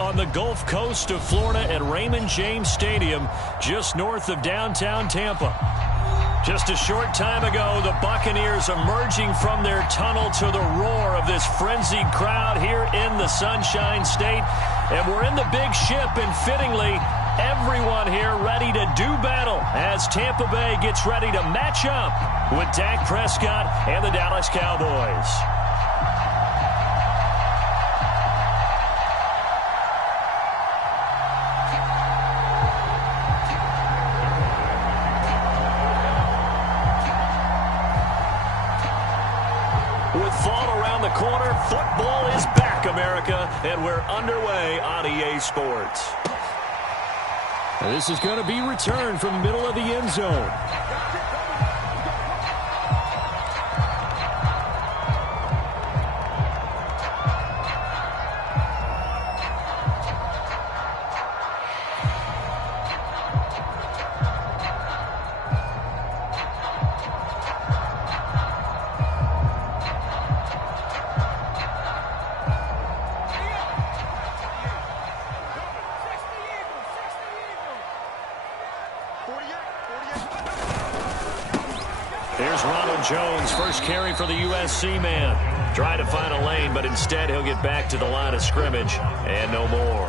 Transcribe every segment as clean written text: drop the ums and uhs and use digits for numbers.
on the Gulf Coast of Florida at Raymond James Stadium, just north of downtown Tampa. Just a short time ago, the Buccaneers emerging from their tunnel to the roar of this frenzied crowd here in the Sunshine State. And we're in the big ship, and fittingly, everyone here ready to do battle as Tampa Bay gets ready to match up with Dak Prescott and the Dallas Cowboys. With fall around the corner, football is back, America, and we're underway on EA Sports. This is going to be returned from the middle of the end zone. Here's Ronald Jones, first carry for the USC man. Trying to find a lane, but instead he'll get back to the line of scrimmage and no more.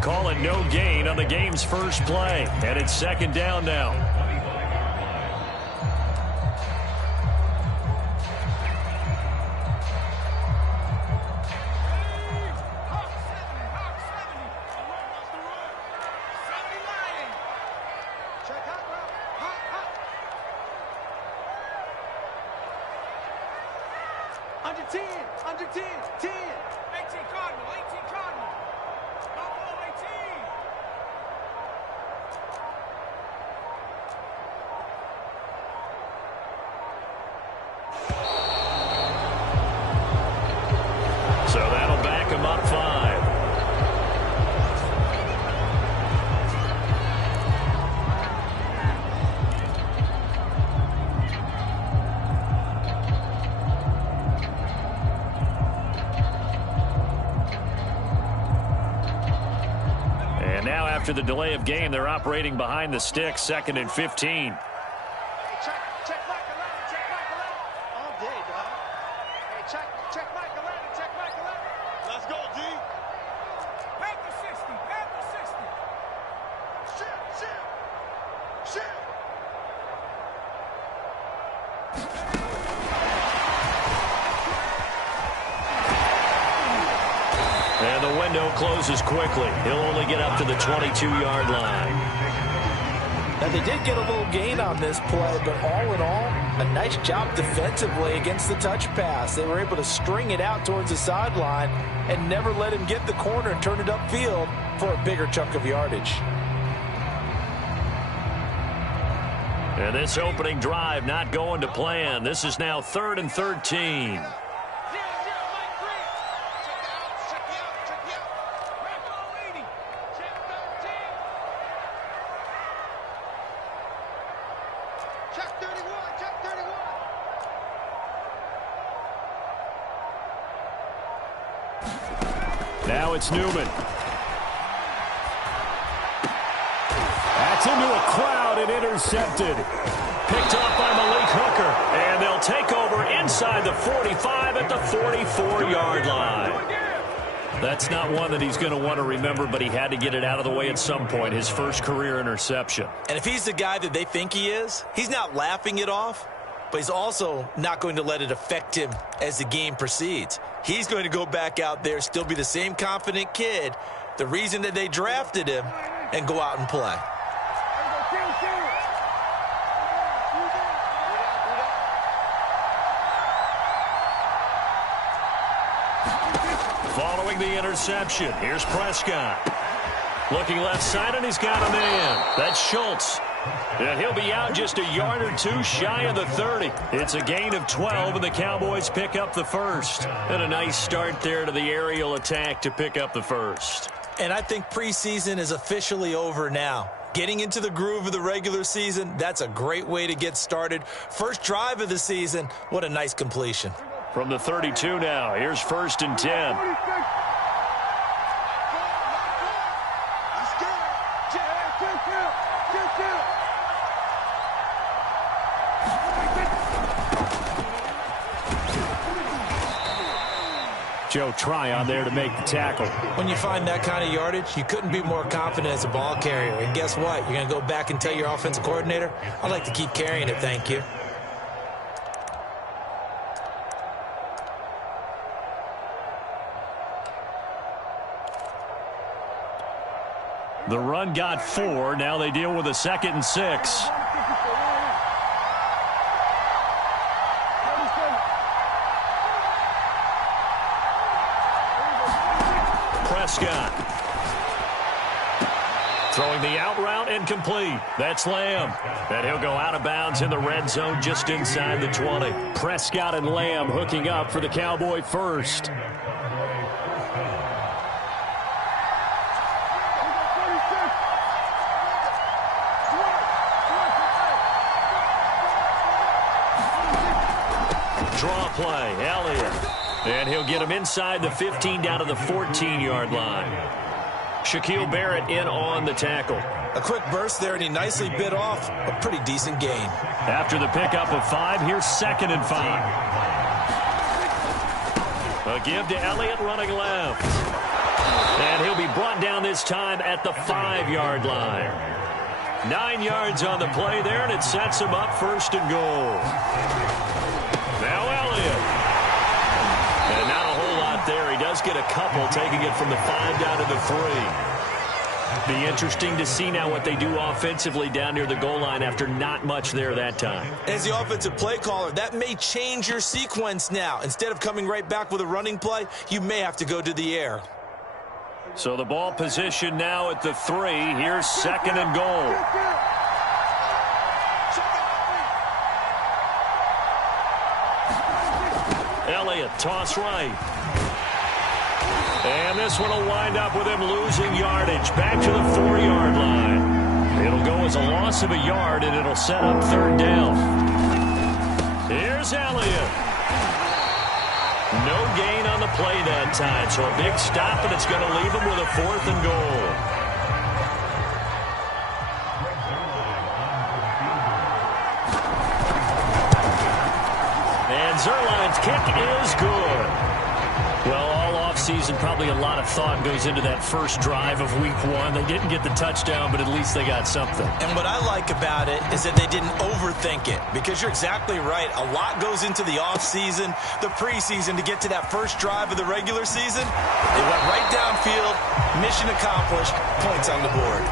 Call it no gain on the game's first play, and it's second down now. Under 10, 10. 18 Cardinal, 18 Cardinal. Buffalo 18. So that'll back him up 5. And now after the delay of game, they're operating behind the sticks, 2nd and 15. Check Michael Allen, check Michael Allen. All day, dog. Hey, check Michael Allen, check Michael Allen. Let's go, D. Panther 60, Panther 60. Shit. And the window closes quickly. He'll only get up to the 22-yard line. Now, they did get a little gain on this play, but all in all, a nice job defensively against the touch pass. They were able to string it out towards the sideline and never let him get the corner and turn it upfield for a bigger chunk of yardage. And this opening drive not going to plan. This is now 3rd and 13. Now it's Newman. That's into a crowd and intercepted. Picked off by Malik Hooker. And they'll take over inside the 45 at the 44-yard line. That's not one that he's going to want to remember, but he had to get it out of the way at some point, his first career interception. And if he's the guy that they think he is, he's not laughing it off, but he's also not going to let it affect him as the game proceeds. He's going to go back out there, still be the same confident kid, the reason that they drafted him, and go out and play. Following the interception, here's Prescott. Looking left side, and he's got a man. That's Schultz. And he'll be out just a yard or two shy of the 30. It's a gain of 12, and the Cowboys pick up the first. And a nice start there to the aerial attack to pick up the first. And I think preseason is officially over now. Getting into the groove of the regular season, that's a great way to get started. First drive of the season, what a nice completion. From the 32 now, here's 1st and 10. Joe Tryon there to make the tackle. When you find that kind of yardage, you couldn't be more confident as a ball carrier. And guess what? You're going to go back and tell your offensive coordinator, I'd like to keep carrying it, thank you. The run got 4. Now they deal with a 2nd and 6. Prescott. Throwing the out route incomplete. That's Lamb. And he'll go out of bounds in the red zone just inside the 20. Prescott and Lamb hooking up for the Cowboy first. Draw play, Elliott. And he'll get him inside the 15 down to the 14-yard line. Shaquille Barrett in on the tackle. A quick burst there, and he nicely bit off a pretty decent gain. After the pickup of 5, here's 2nd and 5. A give to Elliott running left. And he'll be brought down this time at the 5-yard line. 9 yards on the play there, and it sets him up 1st and goal. Now Elliott. And not a whole lot there. He does get a couple, taking it from the 5 down to the 3. Be interesting to see now what they do offensively down near the goal line after not much there that time. As the offensive play caller, that may change your sequence now. Instead of coming right back with a running play, you may have to go to the air. So the ball position now at the 3. Here's 2nd and goal. Elliott, toss right. And this one will wind up with him losing yardage. Back to the 4-yard line. It'll go as a loss of a yard, and it'll set up 3rd down. Here's Elliott. No gain on the play that time, so a big stop, and it's going to leave him with a 4th and goal. And Zerline's kick is good. Well, all offseason, probably a lot of thought goes into that first drive of week 1. They didn't get the touchdown, but at least they got something. And what I like about it is that they didn't overthink it, because you're exactly right. A lot goes into the offseason, the preseason, to get to that first drive of the regular season. They went right downfield, mission accomplished, points on the board.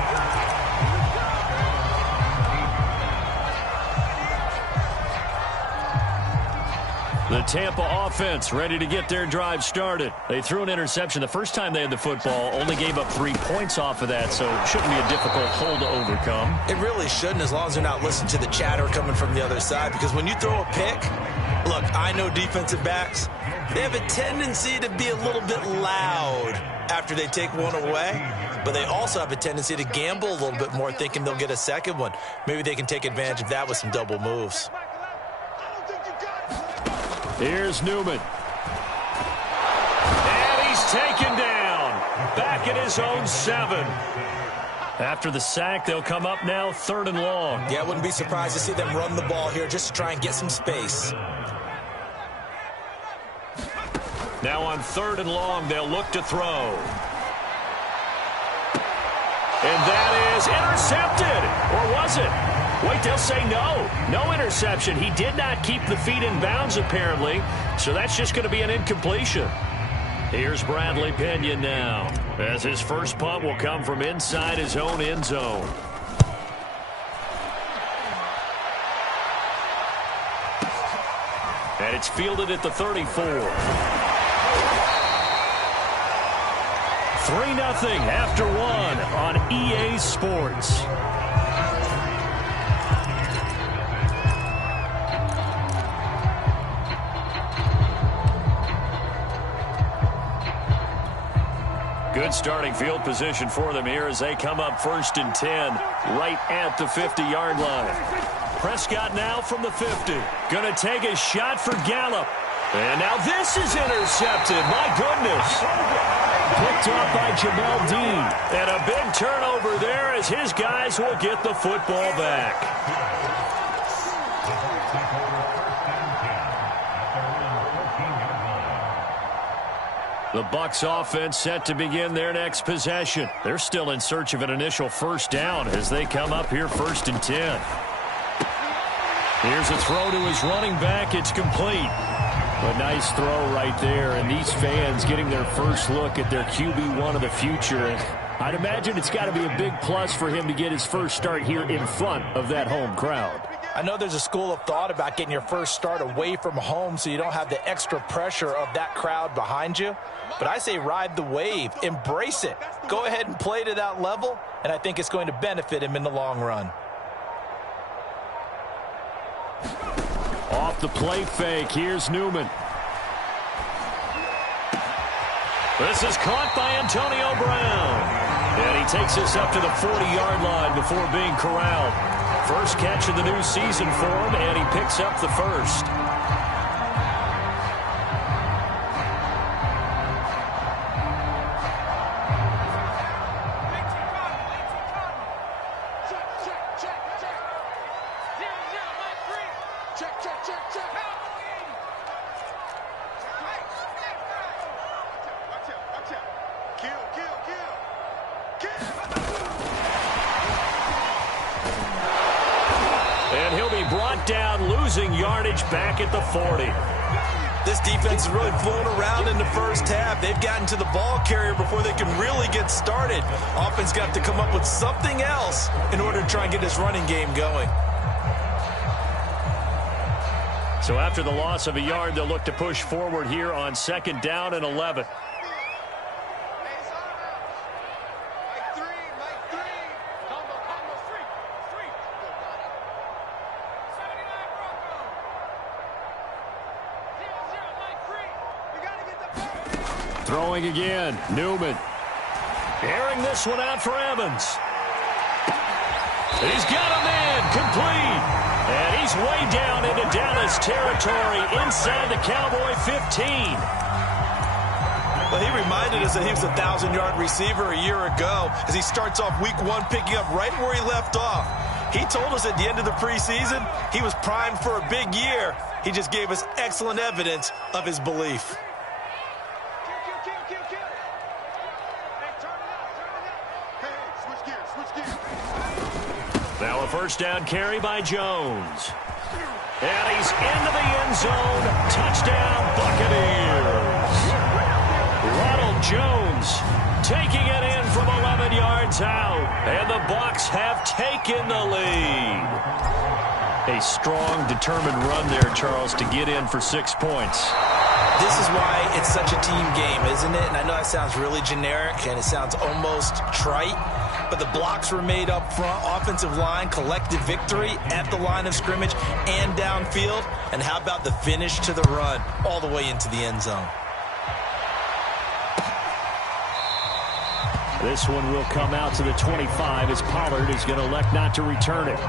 The Tampa offense ready to get their drive started. They threw an interception the first time they had the football, only gave up 3 points off of that, so it shouldn't be a difficult hole to overcome. It really shouldn't, as long as they're not listening to the chatter coming from the other side, because when you throw a pick, look, I know defensive backs, they have a tendency to be a little bit loud after they take one away, but they also have a tendency to gamble a little bit more, thinking they'll get a second one. Maybe they can take advantage of that with some double moves. Here's Newman. And he's taken down. Back at his own 7. After the sack, they'll come up now 3rd and long. Yeah, I wouldn't be surprised to see them run the ball here just to try and get some space. Now on 3rd and long, they'll look to throw. And that is intercepted. Or was it? Wait, they'll say no. No interception. He did not keep the feet in bounds, apparently. So that's just going to be an incompletion. Here's Bradley Pinion now, as his first punt will come from inside his own end zone. And it's fielded at the 34. 3-0 after 1 on EA Sports. Good starting field position for them here as they come up 1st and 10 right at the 50-yard line. Prescott now from the 50. Going to take a shot for Gallup. And now this is intercepted. My goodness. Picked off by Jamel Dean. And a big turnover there as his guys will get the football back. The Bucs offense set to begin their next possession. They're still in search of an initial first down as they come up here 1st and 10. Here's a throw to his running back. It's complete. A nice throw right there, and these fans getting their first look at their QB1 of the future. I'd imagine it's got to be a big plus for him to get his first start here in front of that home crowd. I know there's a school of thought about getting your first start away from home so you don't have the extra pressure of that crowd behind you. But I say ride the wave, embrace it. Go ahead and play to that level, and I think it's going to benefit him in the long run. Off the play fake, here's Newman. This is caught by Antonio Brown. And he takes us up to the 40-yard line before being corralled. First catch of the new season for him, and he picks up the first. And he'll be brought down, losing yardage back at the 40. This defense has really flown around in the first half. They've gotten to the ball carrier before they can really get started. Offense got to come up with something else in order to try and get this running game going. So after the loss of a yard, they'll look to push forward here on 2nd down and 11. Throwing again, Newman. Airing this one out for Evans. He's got a man, complete. And he's way down into Dallas territory inside the Cowboy 15. Well, he reminded us that he was a 1,000-yard receiver a year ago as he starts off week 1 picking up right where he left off. He told us at the end of the preseason he was primed for a big year. He just gave us excellent evidence of his belief. Now a first down carry by Jones. And he's into the end zone. Touchdown, Buccaneers. Ronald Jones taking it in from 11 yards out. And the Bucs have taken the lead. A strong, determined run there, Charles, to get in for 6 points. This is why it's such a team game, isn't it? And I know that sounds really generic and it sounds almost trite, but the blocks were made up front, offensive line, collective victory at the line of scrimmage and downfield. And how about the finish to the run all the way into the end zone? This one will come out to the 25 as Pollard is going to elect not to return it.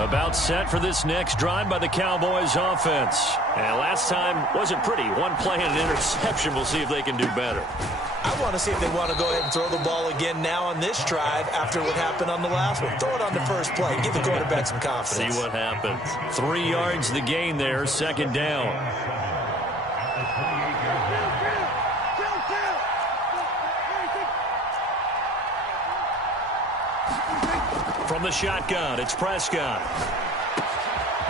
About set for this next drive by the Cowboys offense. And last time wasn't pretty. One play and an interception. We'll see if they can do better. I want to see if they want to go ahead and throw the ball again now on this drive after what happened on the last one. Throw it on the first play. Give the quarterback some confidence. See what happens. 3 yards the gain there, 2nd down. From the shotgun, it's Prescott.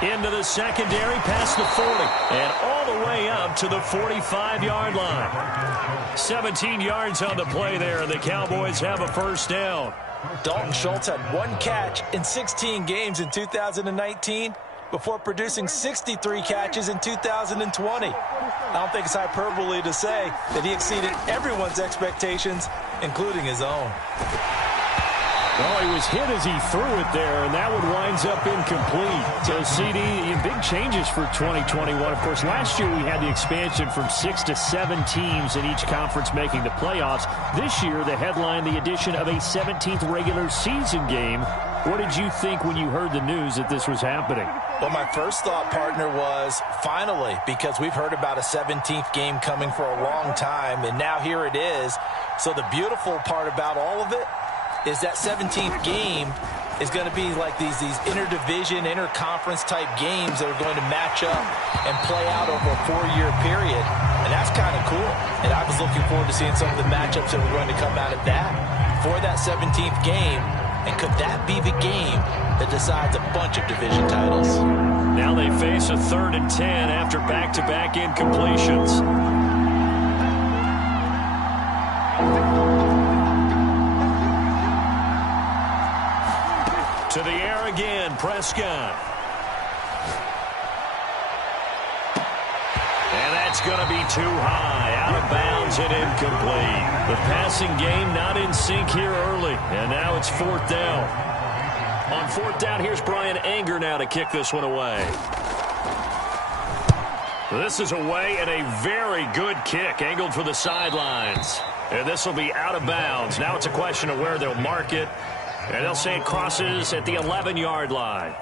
Into the secondary, past the 40, and all the way up to the 45-yard line. 17 yards on the play there, and the Cowboys have a first down. Dalton Schultz had 1 catch in 16 games in 2019 before producing 63 catches in 2020. I don't think it's hyperbole to say that he exceeded everyone's expectations, including his own. Well, he was hit as he threw it there, and that one winds up incomplete. So, CD, big changes for 2021. Of course, last year we had the expansion from 6 to 7 teams in each conference making the playoffs. This year, the headline, the addition of a 17th regular season game. What did you think when you heard the news that this was happening? Well, my first thought, partner, was finally, because we've heard about a 17th game coming for a long time, and now here it is. So the beautiful part about all of it is that 17th game is going to be like these interdivision, interconference type games that are going to match up and play out over a 4-year period. And that's kind of cool. And I was looking forward to seeing some of the matchups that were going to come out of that for that 17th game. And could that be the game that decides a bunch of division titles? Now they face a 3rd and 10 after back-to-back incompletions. To the air again, Prescott. And that's going to be too high, out of bounds and incomplete. The passing game not in sync here early, and now it's 4th down. On 4th down, here's Brian Anger now to kick this one away. This is away and a very good kick, angled for the sidelines. And this will be out of bounds. Now it's a question of where they'll mark it. And they'll say it crosses at the 11-yard line.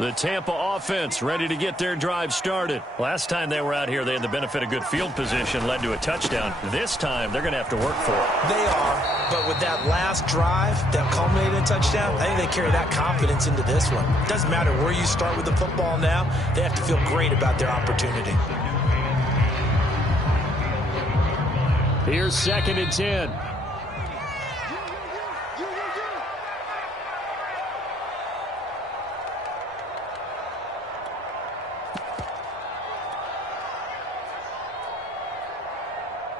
The Tampa offense ready to get their drive started. Last time they were out here, they had the benefit of good field position, led to a touchdown. This time, they're going to have to work for it. They are, but with that last drive that culminated in a touchdown, I think they carry that confidence into this one. It doesn't matter where you start with the football now. They have to feel great about their opportunity. Here's 2nd and 10.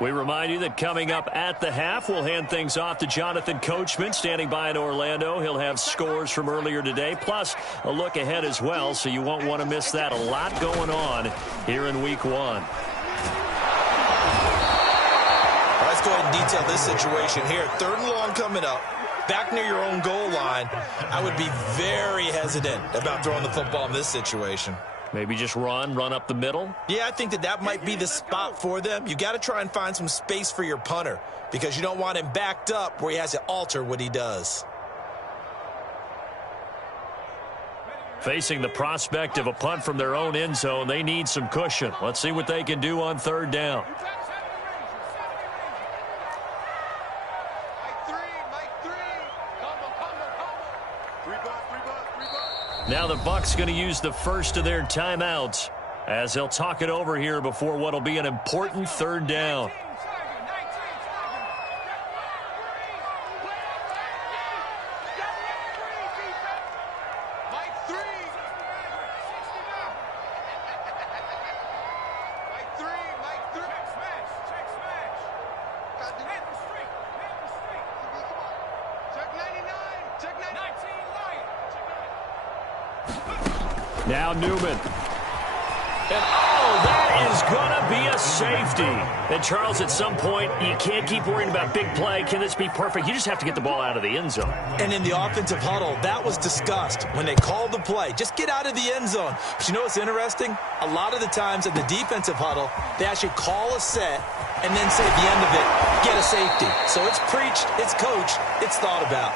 We remind you that coming up at the half, we'll hand things off to Jonathan Coachman, standing by in Orlando. He'll have scores from earlier today, plus a look ahead as well, so you won't want to miss that. A lot going on here in Week 1. Let's go ahead and detail this situation here. 3rd and long coming up. Back near your own goal line. I would be very hesitant about throwing the football in this situation. Maybe just run up the middle? Yeah, I think that might be the spot for them. You got to try and find some space for your punter because you don't want him backed up where he has to alter what he does. Facing the prospect of a punt from their own end zone, they need some cushion. Let's see what they can do on 3rd down. Now the Bucs going to use the first of their timeouts as they'll talk it over here before what will be an important 3rd down. Now Newman. And that is going to be a safety. And Charles, at some point, you can't keep worrying about big play. Can this be perfect? You just have to get the ball out of the end zone. And in the offensive huddle, that was discussed when they called the play. Just get out of the end zone. But you know what's interesting? A lot of the times in the defensive huddle, they actually call a set and then say at the end of it, get a safety. So it's preached, it's coached, it's thought about.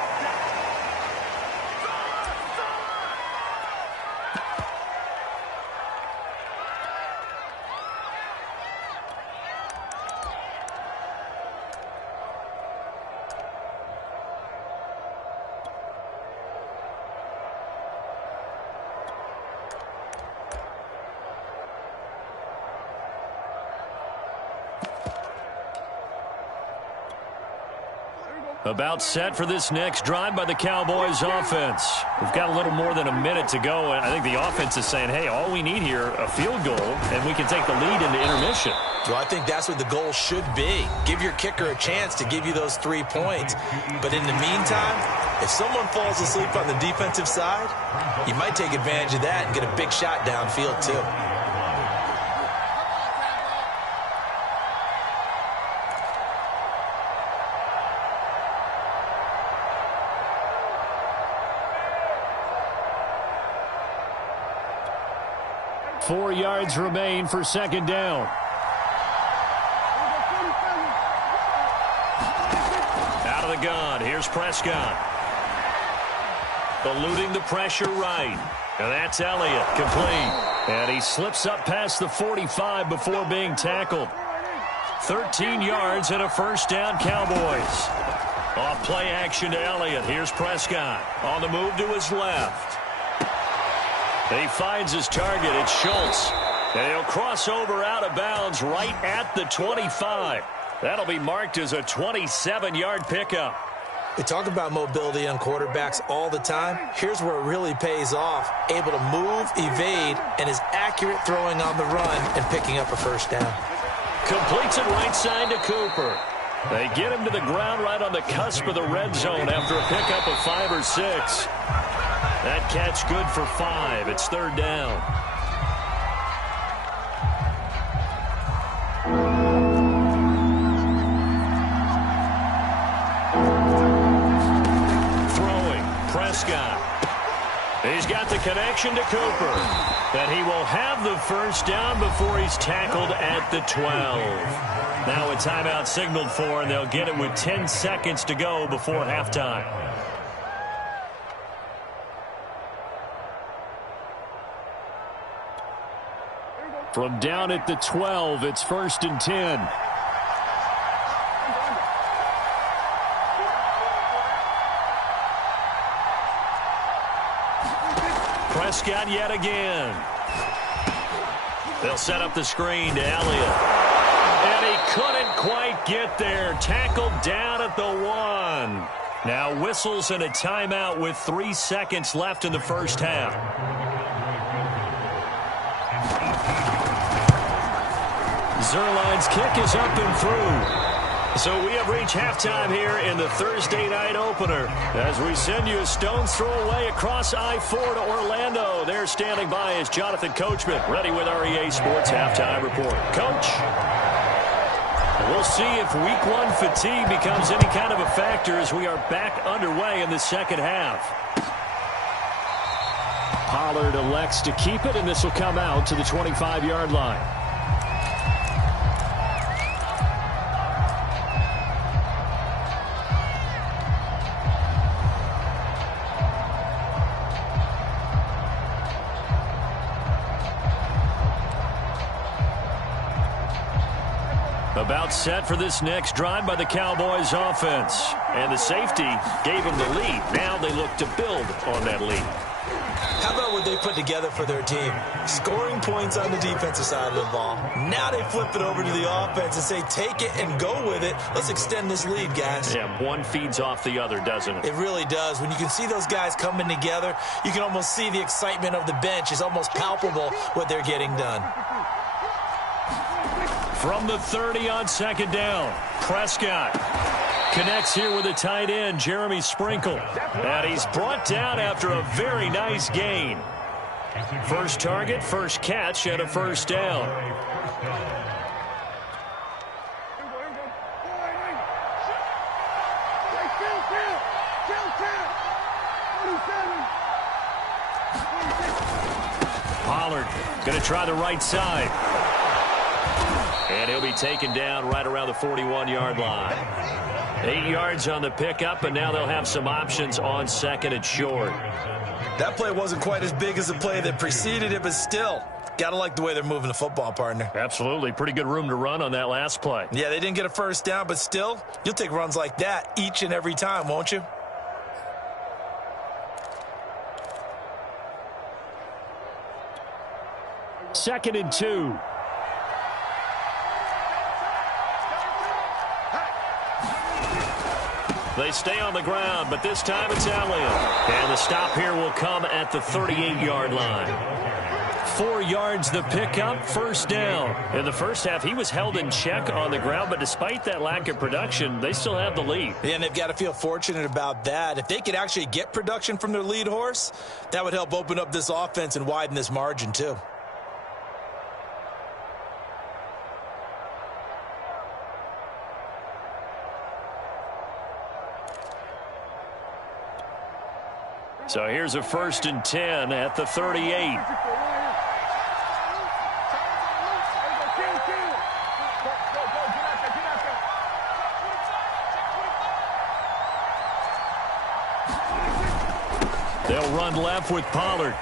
About set for this next drive by the Cowboys offense. We've got a little more than a minute to go, and I think the offense is saying, hey, all we need here, a field goal, and we can take the lead into intermission. Well, I think that's what the goal should be. Give your kicker a chance to give you those 3 points. But in the meantime, if someone falls asleep on the defensive side, you might take advantage of that and get a big shot downfield too. Four yards remain for 2nd down. out of the gun. Here's Prescott. Eluding the pressure right. And that's Elliott, complete. And he slips up past the 45 before being tackled. 13 yards and a first down, Cowboys. Off play action to Elliott. Here's Prescott on the move to his left. He finds his target. It's Schultz. And he'll cross over out of bounds right at the 25. That'll be marked as a 27-yard pickup. We talk about mobility on quarterbacks all the time. Here's where it really pays off. Able to move, evade, and is accurate throwing on the run and picking up a first down. Completes it right side to Cooper. They get him to the ground right on the cusp of the red zone after a pickup of 5 or 6. That catch good for 5. It's third down. Prescott. He's got the connection to Cooper. And he will have the first down before he's tackled at the 12. Now a timeout signaled for, and they'll get it with 10 seconds to go before halftime. From down at the 12, it's 1st and 10. Prescott yet again. They'll set up the screen to Elliott. And he couldn't quite get there. Tackled down at the 1. Now whistles and a timeout with 3 seconds left in the first half. Zerline's kick is up and through. So we have reached halftime here in the Thursday night opener as we send you a stone's throw away across I-4 to Orlando. There standing by is Jonathan Coachman, ready with our EA Sports Halftime Report. Coach, we'll see if Week 1 fatigue becomes any kind of a factor as we are back underway in the second half. Pollard elects to keep it, and this will come out to the 25-yard line. About set for this next drive by the Cowboys offense. And the safety gave them the lead. Now they look to build on that lead. How about what they put together for their team? Scoring points on the defensive side of the ball. Now they flip it over to the offense and say, take it and go with it. Let's extend this lead, guys. Yeah, one feeds off the other, doesn't it? It really does. When you can see those guys coming together, you can almost see the excitement of the bench. It's almost palpable what they're getting done. From the 30 on second down, Prescott connects here with a tight end, Jeremy Sprinkle. And he's brought down after a very nice gain. First target, first catch, and a first down. Pollard going to try the right side. And he'll be taken down right around the 41-yard line. 8 yards on the pickup, and now they'll have some options on second and short. That play wasn't quite as big as the play that preceded it, but still, got to like the way they're moving the football, partner. Absolutely. Pretty good room to run on that last play. Yeah, they didn't get a first down, but still, you'll take runs like that each and every time, won't you? Second and 2. They stay on the ground, but this time it's Elliott. And the stop here will come at the 38-yard line. 4 yards the pickup, first down. In the first half, he was held in check on the ground, but despite that lack of production, they still have the lead. Yeah, and they've got to feel fortunate about that. If they could actually get production from their lead horse, that would help open up this offense and widen this margin too. So here's a 1st and 10 at the 38. They'll run left with Pollard.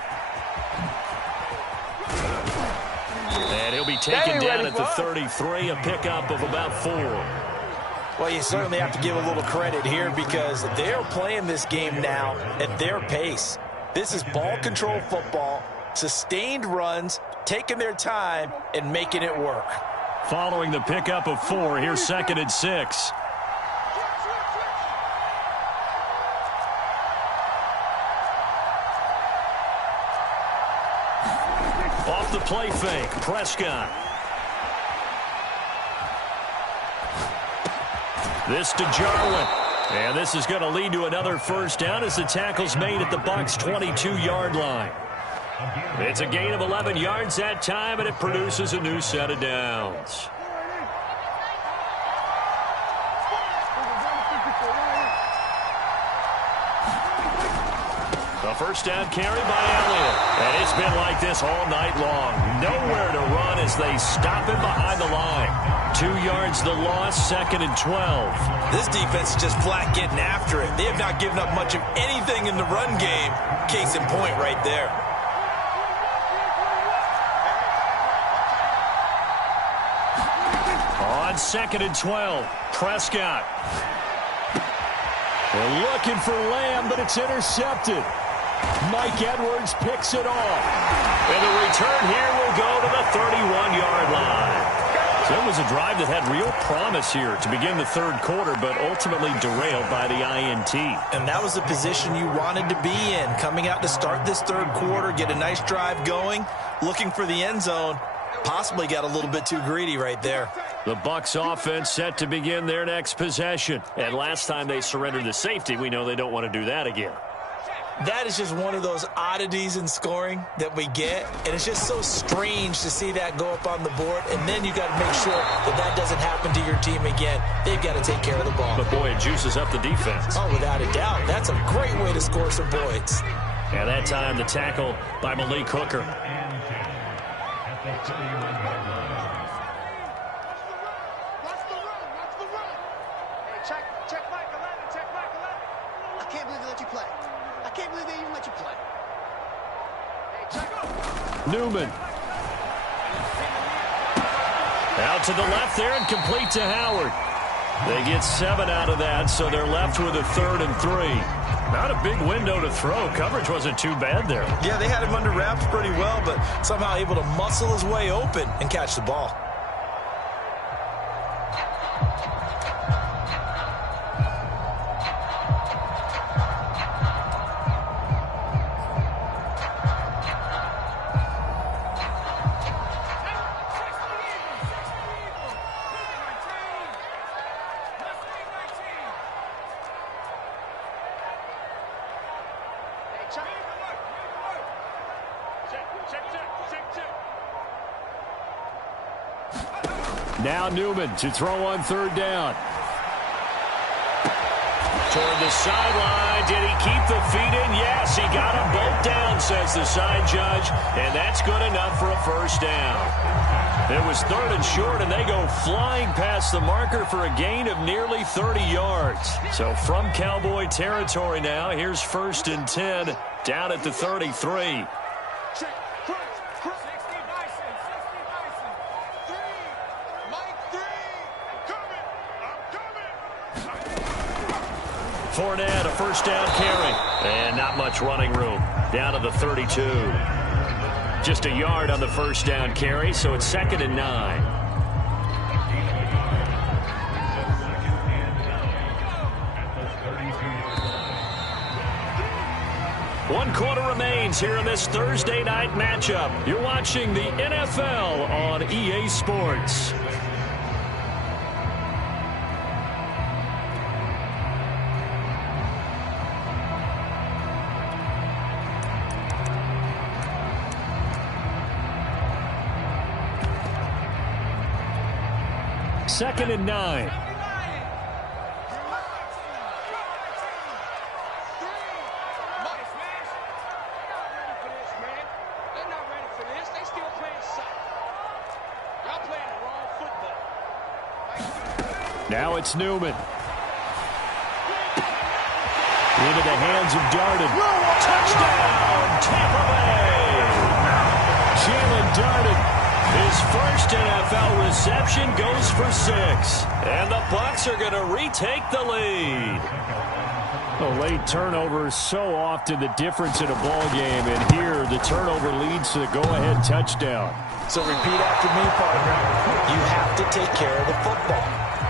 And he'll be taken down at the 33, a pickup of about 4. Well, you certainly have to give a little credit here because they're playing this game now at their pace. This is ball control football, sustained runs, taking their time, and making it work. Following the pickup of 4, here's 2nd and 6. Off the play fake, Prescott. This to Jarwin. And this is going to lead to another first down as the tackle's made at the Bucs' 22-yard line. It's a gain of 11 yards that time, and it produces a new set of downs. A first down carry by Elliott. And it's been like this all night long. Nowhere to run as they stop him behind the line. 2 yards the loss, 2nd and 12. This defense is just flat getting after it. They have not given up much of anything in the run game. Case in point right there. On 2nd and 12, Prescott. They're looking for Lamb, but it's intercepted. Mike Edwards picks it off. And the return here will go to the 31-yard line. So it was a drive that had real promise here to begin the third quarter, but ultimately derailed by the INT. And that was the position you wanted to be in. Coming out to start this third quarter, get a nice drive going, looking for the end zone. Possibly got a little bit too greedy right there. The Bucs offense set to begin their next possession. And last time they surrendered the safety, we know they don't want to do that again. That is just one of those oddities in scoring that we get. And it's just so strange to see that go up on the board. And then you got to make sure that that doesn't happen to your team again. They've got to take care of the ball. But, boy, it juices up the defense. Oh, without a doubt. That's a great way to score some points. And that time, the tackle by Malik Hooker. Newman. Out to the left there and complete to Howard. They get 7 out of that, so they're left with a 3rd and 3. Not a big window to throw. Coverage wasn't too bad there. Yeah, they had him under wraps pretty well, but somehow able to muscle his way open and catch the ball. Now Newman to throw on 3rd down. Toward the sideline. Did he keep the feet in? Yes, he got them both down, says the side judge. And that's good enough for a first down. It was 3rd and short, and they go flying past the marker for a gain of nearly 30 yards. So from Cowboy territory now, here's 1st and 10 down at the 33. Fournette, a first down carry. And not much running room. Down to the 32. Just a yard on the first down carry, so it's 2nd and 9. One quarter remains here in this Thursday night matchup. You're watching the NFL on EA Sports. Second and 9. Now it's Newman. Into the hands of Darden. Touchdown, Tampa Bay! Jalen Darden, his first NFL reception, goes for 6. And the Bucs are going to retake the lead. The late turnover is so often the difference in a ball game, and here the turnover leads to the go-ahead touchdown. So repeat after me, partner. You have to take care of the football.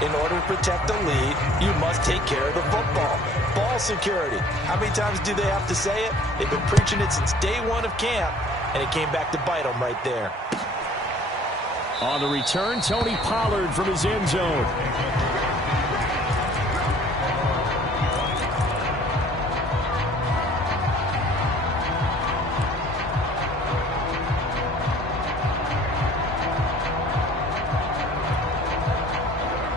In order to protect the lead, you must take care of the football. Ball security. How many times do they have to say it? They've been preaching it since day one of camp, and it came back to bite them right there. On the return, Tony Pollard from his end zone.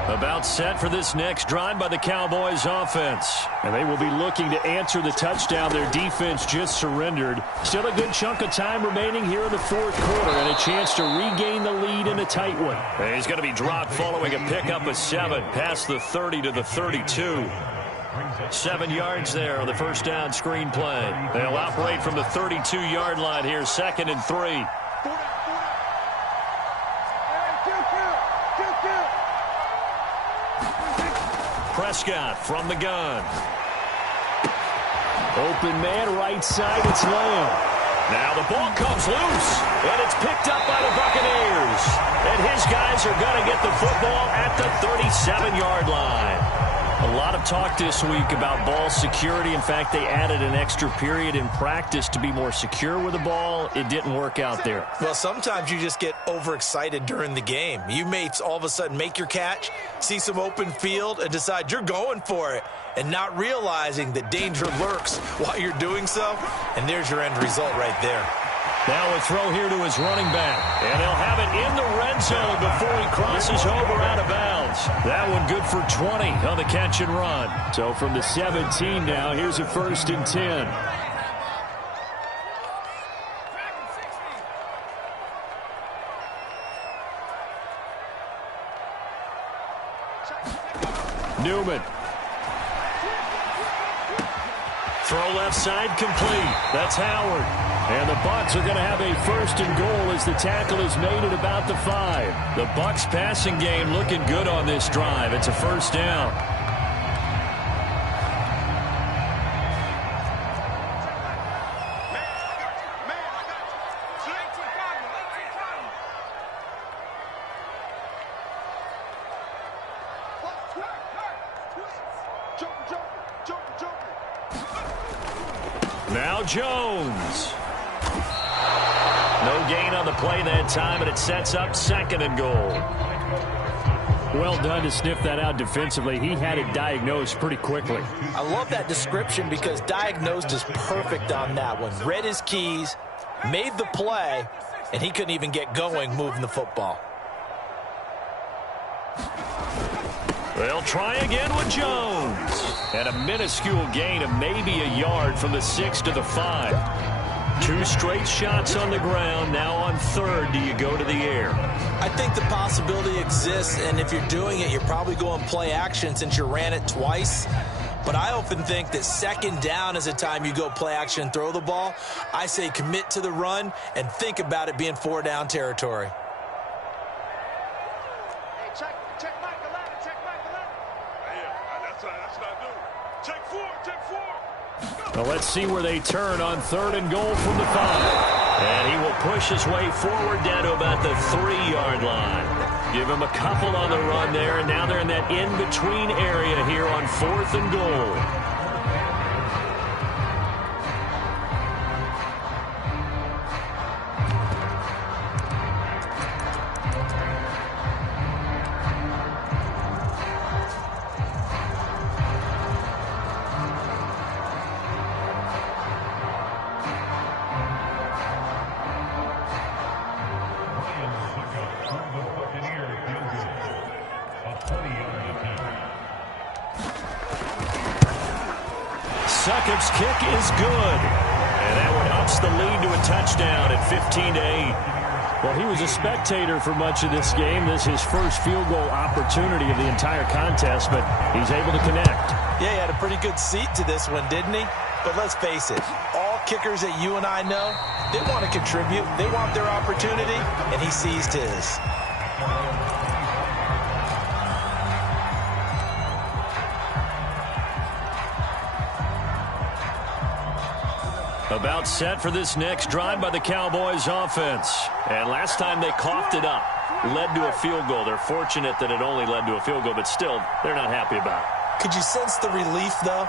About set for this next drive by the Cowboys offense. And they will be looking to answer the touchdown their defense just surrendered. Still a good chunk of time remaining here in the fourth quarter and a chance to regain the lead in a tight one. And he's going to be dropped following a pickup of 7 past the 30 to the 32. 7 yards there on the first down screen play. They'll operate from the 32-yard line here, 2nd and 3. Prescott from the gun. Open man, right side, it's Lamb. Now the ball comes loose, and it's picked up by the Buccaneers. And his guys are going to get the football at the 37-yard line. A lot of talk this week about ball security. In fact, they added an extra period in practice to be more secure with the ball. It didn't work out there. Well, sometimes you just get overexcited during the game. You may all of a sudden make your catch, see some open field, and decide you're going for it, and not realizing that danger lurks while you're doing so. And there's your end result right there. Now a throw here to his running back. And they'll have it in the red zone before he crosses over out of bounds. That one good for 20 on the catch and run. So from the 17 now, here's a 1st and 10. Newman. Throw left side complete. That's Howard. And the Bucs are going to have a 1st and goal as the tackle is made at about the 5. The Bucs passing game looking good on this drive. It's a 1st down. Now Jones. No gain on the play that time, and it sets up 2nd and goal. Well done to sniff that out defensively. He had it diagnosed pretty quickly. I love that description because diagnosed is perfect on that one. Read his keys, made the play, and he couldn't even get going moving the football. They'll try again with Jones. And a minuscule gain of maybe a yard from the 6 to the 5. 2 straight shots on the ground. Now on 3rd, do you go to the air? I think the possibility exists, and if you're doing it, you're probably going play action since you ran it twice. But I often think that 2nd down is the time you go play action and throw the ball. I say commit to the run and think about it being 4-down territory. Well, let's see where they turn on 3rd and goal from the 5. And he will push his way forward down to about the 3-yard line. Give him a couple on the run there, and now they're in that in-between area here on 4th and goal. Succop's kick is good. And that one ups the lead to a touchdown at 15-8. Well, he was a spectator for much of this game. This is his first field goal opportunity of the entire contest, but he's able to connect. Yeah, he had a pretty good seat to this one, didn't he? But let's face it, all kickers that you and I know, they want to contribute. They want their opportunity, and he seized his. About set for this next drive by the Cowboys offense. And last time they coughed it up, led to a field goal. They're fortunate that it only led to a field goal, but still, they're not happy about it. Could you sense the relief, though,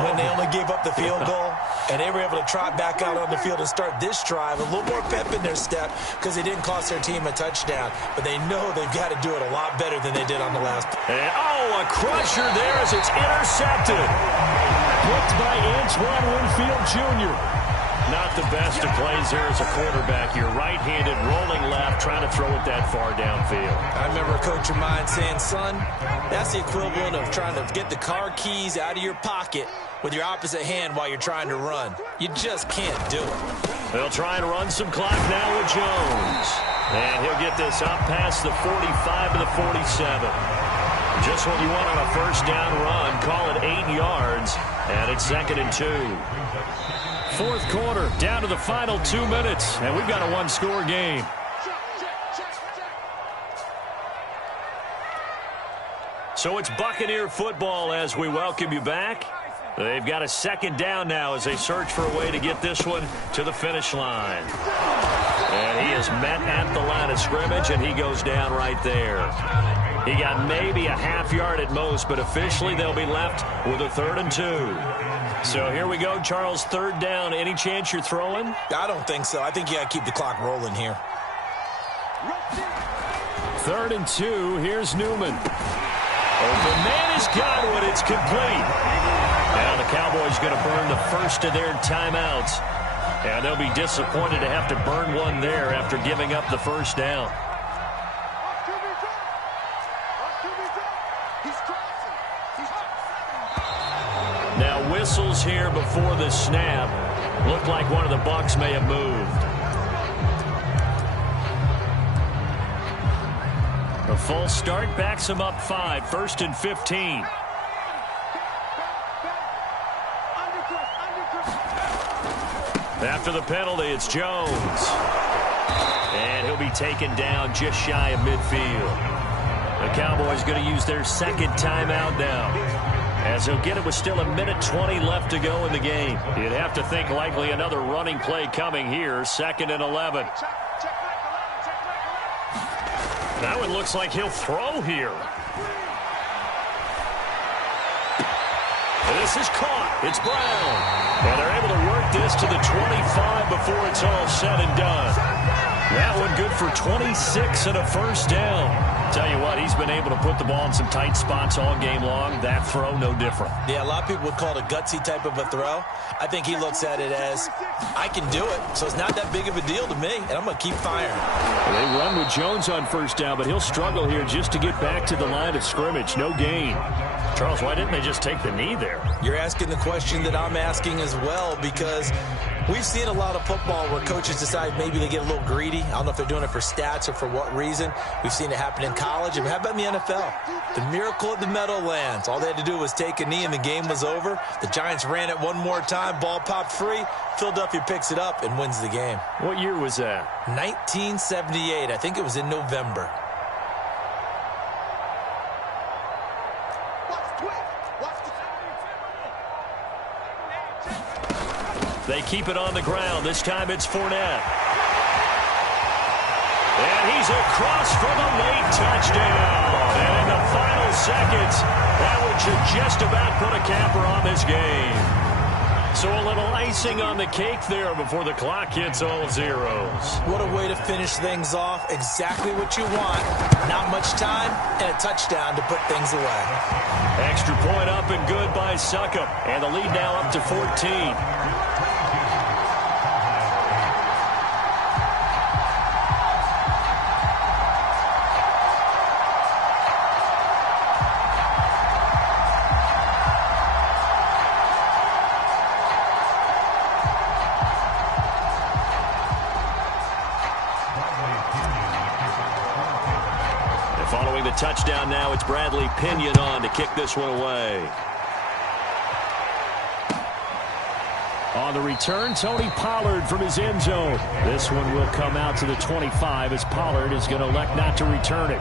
when they only gave up the field goal and they were able to trot back out on the field and start this drive? A little more pep in their step because they didn't cost their team a touchdown, but they know they've got to do it a lot better than they did on the last. And, a crusher there as it's intercepted. Picked by Antoine Winfield Jr. Not the best of plays there as a quarterback. You're right-handed, rolling left, trying to throw it that far downfield. I remember a coach of mine saying, son, that's the equivalent of trying to get the car keys out of your pocket with your opposite hand while you're trying to run. You just can't do it. They'll try and run some clock now with Jones. And he'll get this up past the 45 to the 47. Just what you want on a first down run. Call it 8 yards. And it's 2nd and 2. Fourth quarter, down to the final 2 minutes, and we've got a one-score game. So it's Buccaneer football as we welcome you back. They've got a 2nd down now as they search for a way to get this one to the finish line. And he is met at the line of scrimmage, and he goes down right there. He got maybe a half yard at most, but officially they'll be left with a 3rd and 2. So here we go, Charles, 3rd down. Any chance you're throwing? I don't think so. I think you got to keep the clock rolling here. 3rd and 2. Here's Newman. Open man has got one. It's complete. Now the Cowboys going to burn the first of their timeouts. And they'll be disappointed to have to burn one there after giving up the first down. Now whistles here before the snap. Looked like one of the Bucs may have moved. A false start backs him up 5. 1st and 15. After the penalty, it's Jones. And he'll be taken down just shy of midfield. The Cowboys going to use their 2nd timeout now, as he'll get it with still 1:20 left to go in the game. You'd have to think likely another running play coming here. 2nd and 11. That one looks like he'll throw here. This is caught. It's Brown. And they're able to work this to the 25 before it's all said and done. That one good for 26 and a first down. Tell you what, he's been able to put the ball in some tight spots all game long. That throw, no different. Yeah, a lot of people would call it a gutsy type of a throw. I think he looks at it as, I can do it, so it's not that big of a deal to me, and I'm going to keep firing. They run with Jones on first down, but he'll struggle here just to get back to the line of scrimmage. No gain. Charles, why didn't they just take the knee there? You're asking the question that I'm asking as well, because we've seen a lot of football where coaches decide maybe they get a little greedy. I don't know if they're doing it for stats or for what reason. We've seen it happen in college. And how about in the NFL? The miracle of the Meadowlands. All they had to do was take a knee and the game was over. The Giants ran it one more time. Ball popped free. Philadelphia picks it up and wins the game. What year was that? 1978. I think it was in November. They keep it on the ground. This time it's Fournette. And he's across for the late touchdown. And in the final seconds, that one should just about put a capper on this game. So a little icing on the cake there before the clock hits all zeros. What a way to finish things off. Exactly what you want. Not much time and a touchdown to put things away. Extra point up and good by Succop. And the lead now up to 14. touchdown now. It's Bradley Pinion on to kick this one away. On the return, Tony Pollard from his end zone. This one will come out to the 25 as Pollard is going to elect not to return it.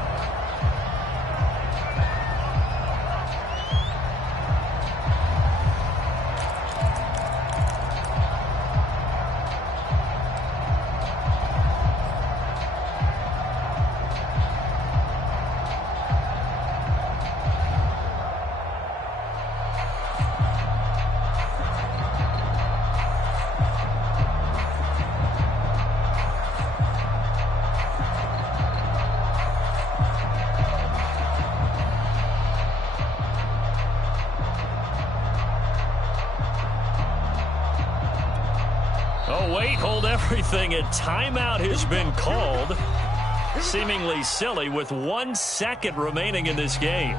Oh, wait, hold everything. A timeout has been called. Seemingly silly with 1 second remaining in this game.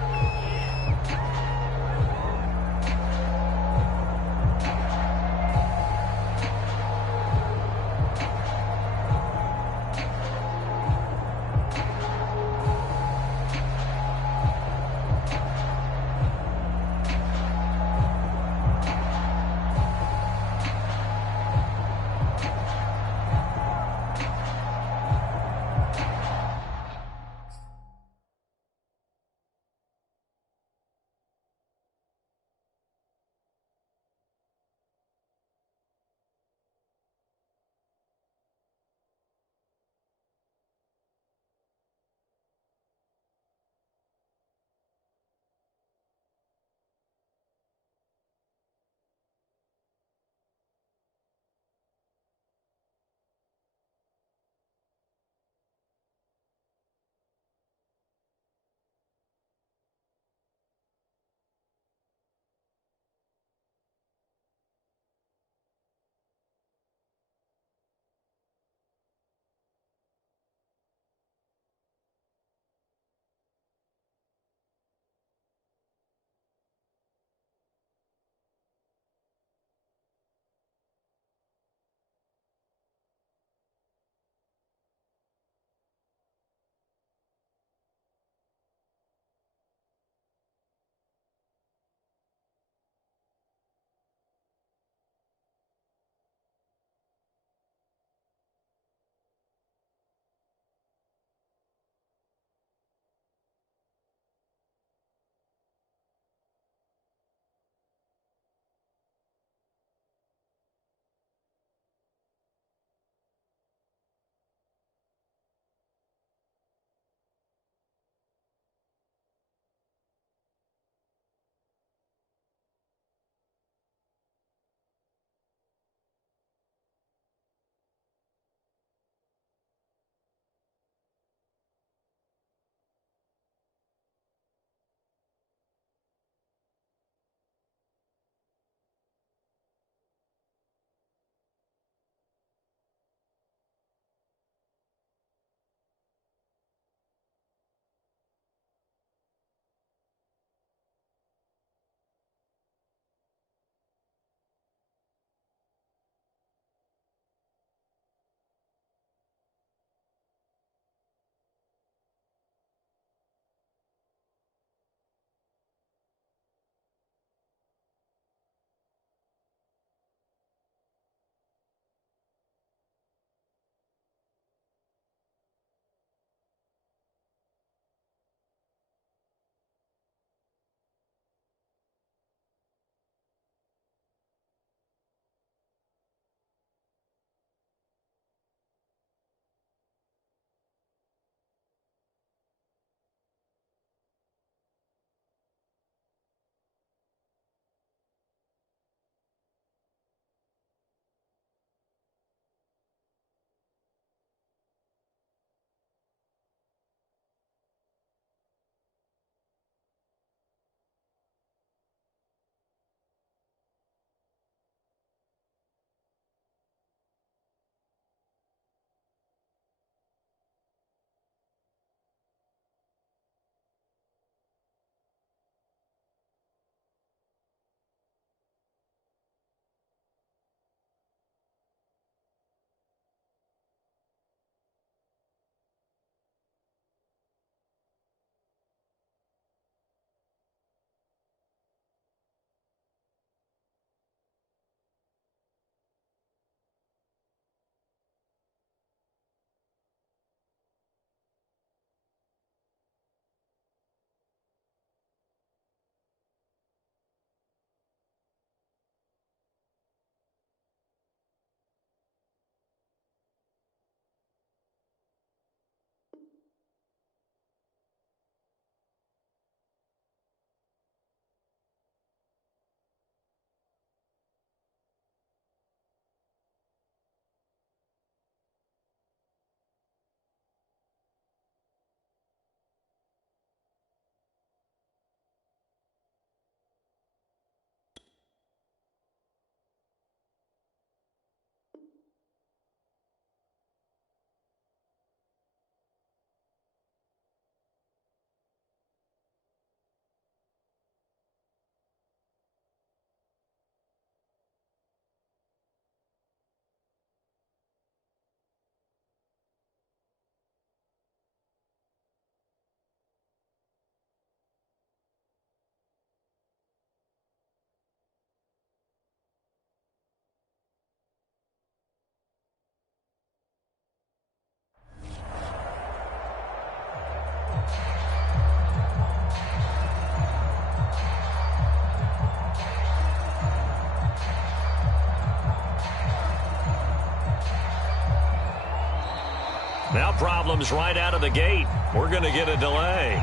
Now problems right out of the gate. We're going to get a delay.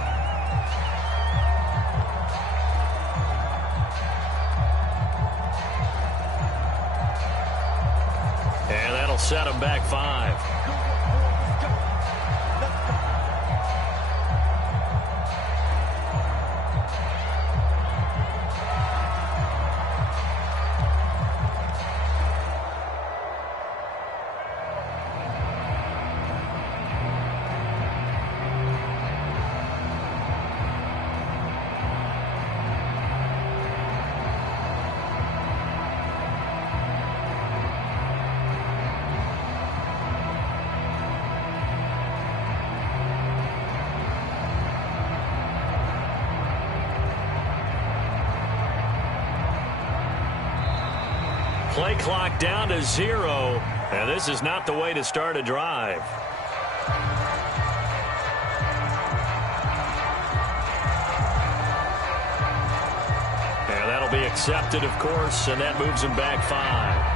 And that'll set them back 5. Play clock down to 0, and this is not the way to start a drive. And that'll be accepted, of course, and that moves him back 5.